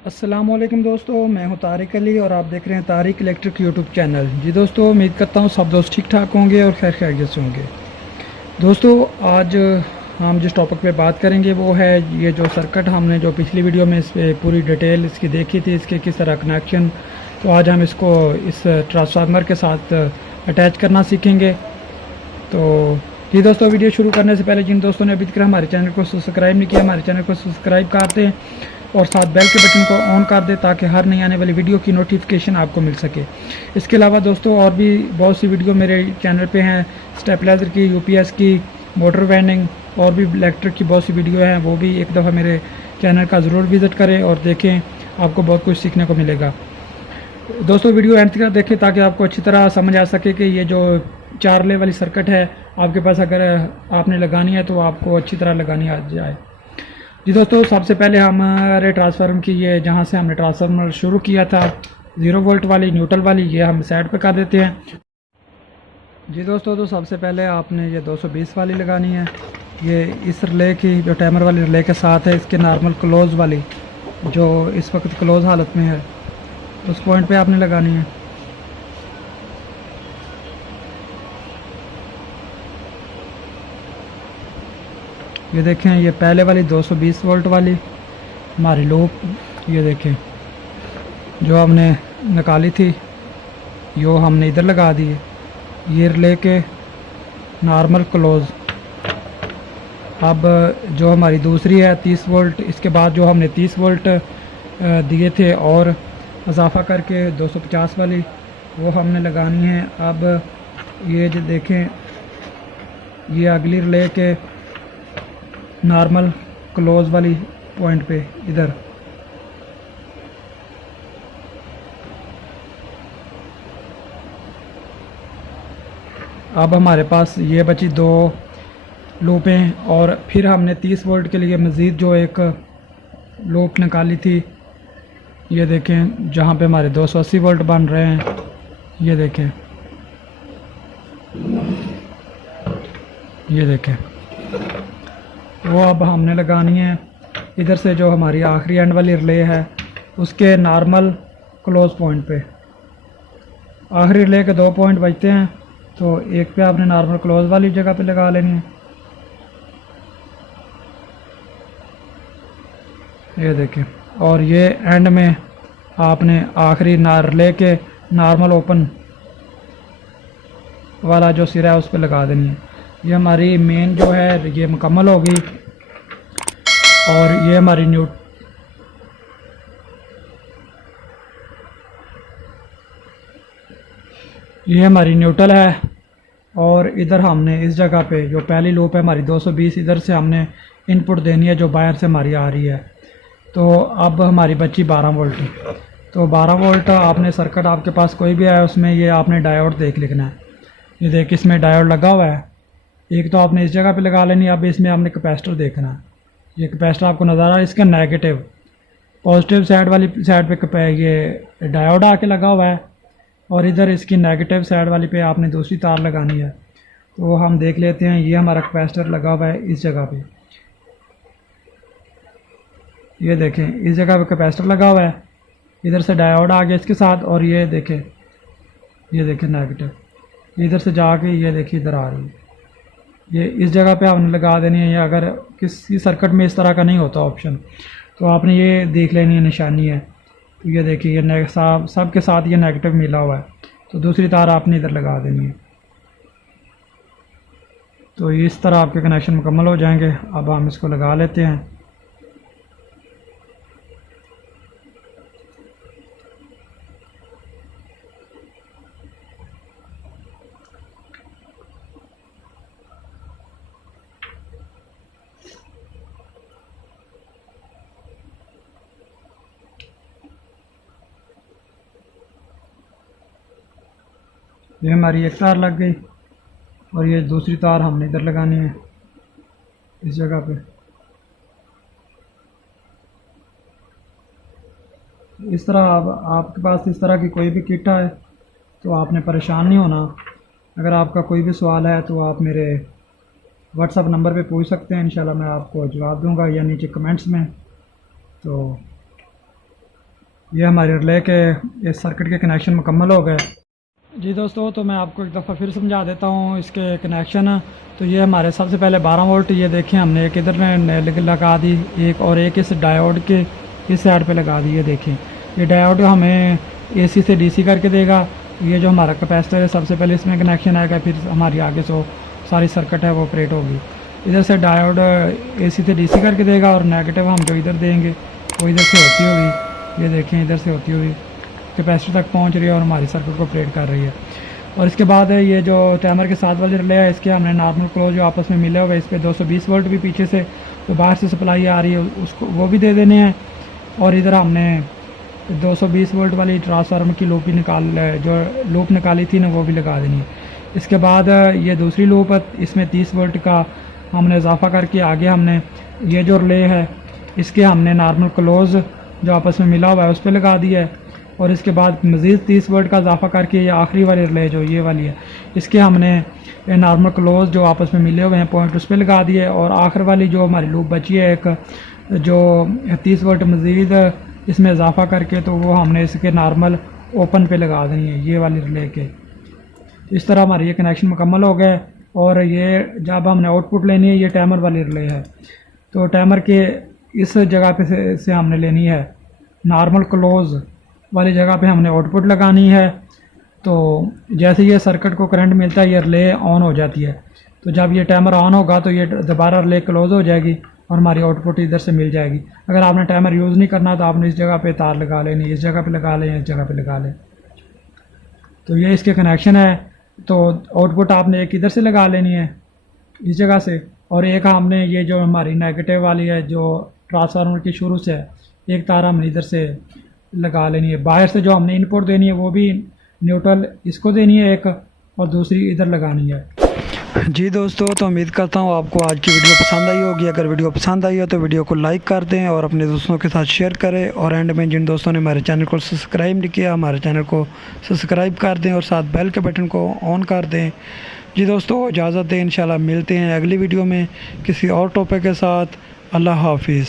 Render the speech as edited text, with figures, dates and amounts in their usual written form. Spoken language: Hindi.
अस्सलामुअलैकुम दोस्तों, मैं हूं तारिक अली और आप देख रहे हैं तारिक इलेक्ट्रिक यूट्यूब चैनल। जी दोस्तों, उम्मीद करता हूं सब दोस्त ठीक ठाक होंगे और खैर खैरियत से होंगे। दोस्तों, आज हम जिस टॉपिक पे बात करेंगे वो है ये जो सर्किट हमने जो पिछली वीडियो में इस पे पूरी डिटेल इसकी देखी थी, इसके किस तरह कनेक्शन। तो आज हम इसको इस ट्रांसफार्मर के साथ अटैच करना सीखेंगे। तो जी दोस्तों, वीडियो शुरू करने से पहले जिन दोस्तों ने अभी तक हमारे चैनल को सब्सक्राइब नहीं किया, हमारे चैनल को सब्सक्राइब कर दें और साथ बेल के बटन को ऑन कर दें ताकि हर नई आने वाली वीडियो की नोटिफिकेशन आपको मिल सके। इसके अलावा दोस्तों और भी बहुत सी वीडियो मेरे चैनल पे हैं, स्टेबलाइजर की, यूपीएस की, मोटर वाइंडिंग और भी इलेक्ट्रिक की बहुत सी वीडियो हैं। वो भी एक दफ़ा मेरे चैनल का ज़रूर विज़िट करें और देखें, आपको बहुत कुछ सीखने को मिलेगा। दोस्तों, वीडियो एंड तक देखें ताकि आपको अच्छी तरह समझ आ सके कि ये जो 4 ले वाली सर्किट है आपके पास अगर आपने लगानी है तो आपको अच्छी तरह लगानी आ जाए। जी दोस्तों, सबसे पहले हमारे ट्रांसफार्मर की ये जहाँ से हमने ट्रांसफार्मर शुरू किया था 0 वोल्ट वाली न्यूट्रल वाली, ये हम साइड पे कर देते हैं। जी दोस्तों, तो सबसे पहले आपने ये 220 वाली लगानी है। ये इस रिले की जो टाइमर वाली रिले के साथ है, इसके नॉर्मल क्लोज़ वाली जो इस वक्त क्लोज़ हालत में है उस पॉइंट पे आपने लगानी है। ये देखें, ये पहले वाली 220 वोल्ट वाली हमारी लूप, ये देखें जो हमने निकाली थी यो हमने इधर लगा दी है। ये रिले के नॉर्मल क्लोज़। अब जो हमारी दूसरी है 30 वोल्ट, इसके बाद जो हमने 30 वोल्ट दिए थे और इजाफा करके 250 वाली वो हमने लगानी है। अब ये जो देखें, ये अगली रिले के नॉर्मल क्लोज वाली पॉइंट पे इधर अब हमारे पास ये बची 2 लूपें और फिर हमने 30 वोल्ट के लिए मज़ीद जो एक लूप निकाली थी, ये देखें जहाँ पे हमारे 280 वोल्ट बन रहे हैं। ये देखें, ये देखें वो अब हमने लगानी है इधर से जो हमारी आखिरी एंड वाली रिले है उसके नॉर्मल क्लोज पॉइंट पे। आखिरी रिले के 2 पॉइंट बचते हैं, तो एक पे आपने नॉर्मल क्लोज वाली जगह पे लगा लेनी है। ये देखें, और ये एंड में आपने आखिरी रिले के नॉर्मल ओपन वाला जो सिरा है उस पर लगा देनी है। ये हमारी मेन जो है ये मुकम्मल होगी और ये हमारी न्यूट्रल है। और इधर हमने इस जगह पे जो पहली लूप है हमारी 220, इधर से हमने इनपुट देनी है जो बाहर से हमारी आ रही है। तो अब हमारी बची 12 वोल्ट। तो 12 वोल्ट आपने सर्किट आपके पास कोई भी है उसमें ये आपने डायोड देख लिखना है। ये देख, इसमें डायोड लगा हुआ है, एक तो आपने इस जगह पे लगा लेनी है। अब इसमें आपने कैपेसिटर देखना है। ये कैपेसिटर आपको नज़र आ रहा है, इसका नेगेटिव पॉजिटिव साइड वाली साइड पे ये डायोड आके लगा हुआ है और इधर इसकी नेगेटिव साइड वाली पे आपने दूसरी तार लगानी है। तो हम देख लेते हैं, ये हमारा कैपेसिटर लगा हुआ है इस जगह पे। ये देखें, इस जगह पे कैपेसिटर लगा हुआ है, इधर से डायोड आ गया इसके साथ और ये देखें नेगेटिव इधर से जाके ये देखिए इधर आ रही है। ये इस जगह पे आपने लगा देनी है। या अगर किसी सर्किट में इस तरह का नहीं होता ऑप्शन तो आपने ये देख लेनी है, निशानी है। तो ये देखिए ये सब के साथ ये नेगेटिव मिला हुआ है, तो दूसरी तार आपने इधर लगा देनी है। तो इस तरह आपके कनेक्शन मुकम्मल हो जाएंगे। अब हम इसको लगा लेते हैं। ये हमारी एक तार लग गई और ये दूसरी तार हमने इधर लगानी है इस जगह पे। इस तरह आपके पास इस तरह की कोई भी किट है तो आपने परेशान नहीं होना। अगर आपका कोई भी सवाल है तो आप मेरे व्हाट्सअप नंबर पे पूछ सकते हैं, इंशाल्लाह मैं आपको जवाब दूंगा या नीचे कमेंट्स में। तो ये हमारे रिले के इस सर्किट के कनेक्शन मुकम्मल हो गए। जी दोस्तों, तो मैं आपको एक दफ़ा फिर समझा देता हूँ इसके कनेक्शन। तो ये हमारे सबसे पहले 12 वोल्ट ये देखें हमने एक इधर लगा दी, एक और एक इस डायोड के इस साइड पे लगा दी। ये देखें, ये डायोड हमें एसी से डीसी करके देगा। ये जो हमारा कैपेसिटर है सबसे पहले इसमें कनेक्शन आएगा, फिर हमारी आगे से सारी सर्किट है वो ऑपरेट होगी। इधर से डायोड एसी से डीसी करके देगा और नेगेटिव हम जो इधर देंगे वो इधर से होती होगी, ये देखें इधर से होती हुई कैपेसिटर तक पहुंच रही है और हमारी सर्किट को ऑपरेट कर रही है। और इसके बाद ये जो टाइमर के साथ वाले रिले है इसके हमने नॉर्मल क्लोज जो आपस में मिले हुए, इस पर 220 वोल्ट भी पीछे से जो बाहर से सप्लाई आ रही है उसको वो भी दे देने हैं। और इधर हमने 220 वोल्ट वाली ट्रांसफार्मर की लूप भी जो लूप निकाली थी ना वो भी लगा देनी है। इसके बाद ये दूसरी लूप है, इसमें 30 वोल्ट का हमने इजाफा करके आगे हमने ये जो रिले है इसके हमने नॉर्मल क्लोज जो आपस में मिला हुआ है उस पर लगा दिया है। और इसके बाद मज़ीद 30 वोल्ट का इजाफा करके ये आखिरी वाली रिले जो ये वाली है इसके हमने ये नॉर्मल क्लोज जो आपस में मिले हुए हैं पॉइंट उस पर लगा दिए। और आखिर वाली जो हमारी लूप बची है एक जो 30 वोल्ट मज़ीद इसमें इजाफा करके, तो वो हमने इसके नॉर्मल ओपन पे लगा देनी है ये वाली रिले के। इस तरह हमारे ये कनेक्शन मुकम्मल हो गए। और ये जब हमने आउटपुट लेनी है ये टाइमर वाली रिले है, तो टाइमर के इस जगह पे से हमने लेनी है नॉर्मल क्लोज वाली जगह पे हमने आउटपुट लगानी है। तो जैसे ये सर्किट को करंट मिलता है ये रिले ऑन हो जाती है, तो जब ये टाइमर ऑन होगा तो ये दोबारा रिले क्लोज हो जाएगी और हमारी आउटपुट इधर से मिल जाएगी। अगर आपने टाइमर यूज़ नहीं करना तो आपने इस जगह पे तार लगा लेनी, इस जगह पे लगा लें, इस जगह पे लगा लें। तो ये इसके कनेक्शन है। तो आउटपुट आपने एक इधर से लगा लेनी है इस जगह से, और एक हमने ये जो हमारी नेगेटिव वाली है जो ट्रांसफार्मर की शुरू से है एक तार हमने इधर से लगा लेनी है। बाहर से जो हमने इनपुट देनी है वो भी न्यूट्रल इसको देनी है एक, और दूसरी इधर लगानी है। जी दोस्तों, तो उम्मीद करता हूँ आपको आज की वीडियो पसंद आई होगी। अगर वीडियो पसंद आई हो तो वीडियो को लाइक कर दें और अपने दोस्तों के साथ शेयर करें। और एंड में जिन दोस्तों ने हमारे चैनल को सब्सक्राइब नहीं किया हमारे चैनल को सब्सक्राइब कर दें और साथ बेल के बटन को ऑन कर दें। जी दोस्तों, इजाज़त दें, इंशाल्लाह मिलते हैं अगली वीडियो में किसी और टॉपिक के साथ। अल्लाह हाफिज़।